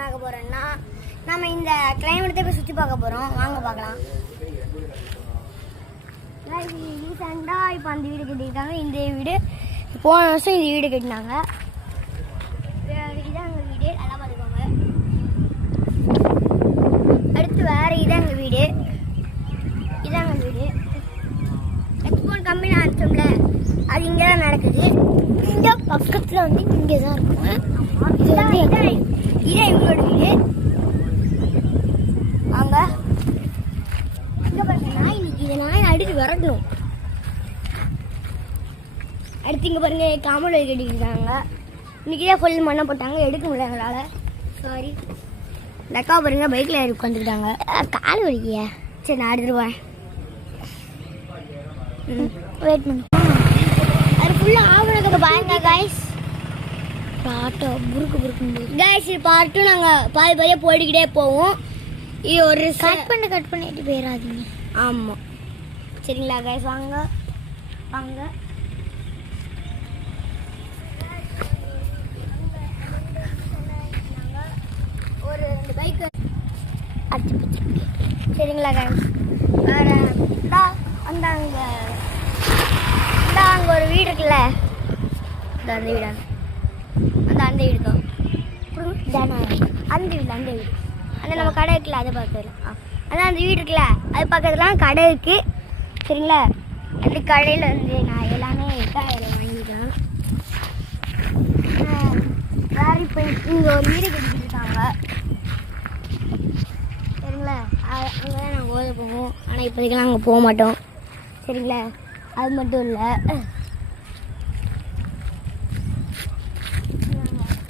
பண்ண போறோம்னா நம்ம இந்த கிளைமேட்டை போய் சுற்றி பார்க்க போகிறோம். வாங்க பார்க்கலாம். ரீசெண்டாக இப்போ அந்த வீடு கட்டியிருக்காங்க. இந்த வீடு போன வருஷம் இந்த வீடு கட்டினாங்க. இதான் எங்கள் வீடு, நல்லா பார்த்துக்கோங்க. அடுத்து வேறு இதான் எங்கள் வீடு, இதான் எங்கள் வீடு. எக்ஸ்போன் கம்பெனி ஆரம்பிச்சோம்ல, அது இங்கே தான் நடக்குது. இந்த பக்கத்தில் வந்து இங்கே தான் இருக்கும். இதான் இவங்களோட வீடு. வாங்க இங்கே பாருங்க, நாய் நிற்கிது. நாய் அடித்து விரட்டணும். அடுத்து இங்கே பாருங்க, காமன் வழி கட்டிக்கிட்டாங்க. இன்னைக்கு தான் ஃபுல் மண்ணை போட்டாங்க, எடுக்க முடியல எங்களால். சாரி. இந்த அக்கா பாருங்க, பைக்கில் ஏறி உட்காந்துக்கிட்டாங்க. கால் வலிக்கிய. சரி, நான் எடுத்துட்டு போகிறேன். வெயிட் பண்ணு. அது ஃபுல்லாக ஆவணத்துக்கு பாருங்க கைஸ். ஆட்டோ புருக்கு புருக்கு கைஸ். இது பார்ட்டு நாங்கள் பாதி பாதியாக போய்கிட்டே போவோம். இது ஒரு கட் பண்ணிட்டு போயிடாதீங்க. ஆமாம், சரிங்களா கைஸ்? வாங்க வாங்க. ஒரு 2 பைக்கு அடிச்சு போச்சு. சரிங்களா கைஸ்? வேறு அந்த அங்கே ஒரு வீடு இருக்குல்ல, அந்த வீடு, அந்த வீடு தான் அந்த வீடு. அந்த நம்ம கடை இருக்குல்ல, அது பக்கத்தில். அதான் அந்த வீடு இருக்குல்ல, அது பக்கத்துலாம் கடை இருக்குது. சரிங்களா? அந்த கடையில் வந்து நான் எல்லாமே அதில் வாங்கிக்கிறேன். வேறு இப்போ இங்கே ஒரு வீடு கட்டிக்கிட்டாங்க. சரிங்களா? அங்கே தான் நாங்கள் ஓத போவோம். ஆனால் இப்போதைக்கெல்லாம் அங்கே போக மாட்டோம். சரிங்களா? அது மட்டும் இல்லை,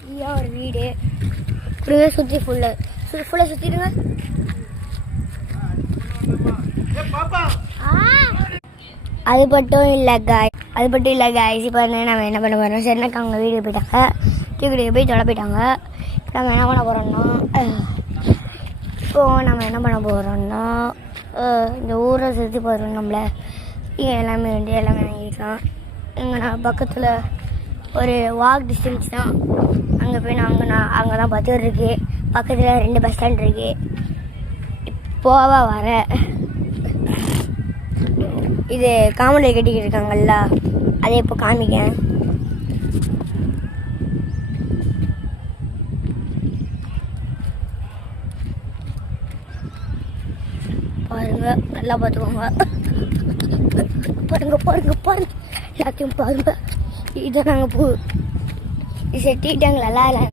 இங்கே ஒரு வீடு இப்படியே சுற்றி ஃபுல்லாக சுற்றிடுங்க. அது மட்டும் இல்லை காய்ஸ், இப்போ வந்து நம்ம என்ன பண்ண போகிறோம்? சரினாக்கா அவங்க வீடு போயிட்டாங்க, தூக்கிட்டு போய் தொலை போயிட்டாங்க. நம்ம என்ன பண்ண போகிறோம்னா, இந்த ஊரை சுற்றி போகிறோம். நம்மளை இங்கே எல்லாமே வாங்கிக்கலாம். இங்கே நான் பக்கத்தில் ஒரு வாக் டிஸ்டன்ஸ் தான். அங்கே போய் அங்கே தான் 10 பேர் இருக்குது. பக்கத்தில் 2 பஸ் ஸ்டாண்ட் இருக்குது. போவா வர இது காமெடி கட்டிக்கிட்டு இருக்காங்கல்ல, அதே இப்போ காமிக்கேன். பாருங்க, நல்லா பார்த்துக்கோங்க. பாருங்க எல்லாத்தையும் பாருங்க. இதை நாங்கள் செட்டிட்டாங்க. நல்லா இல்லை.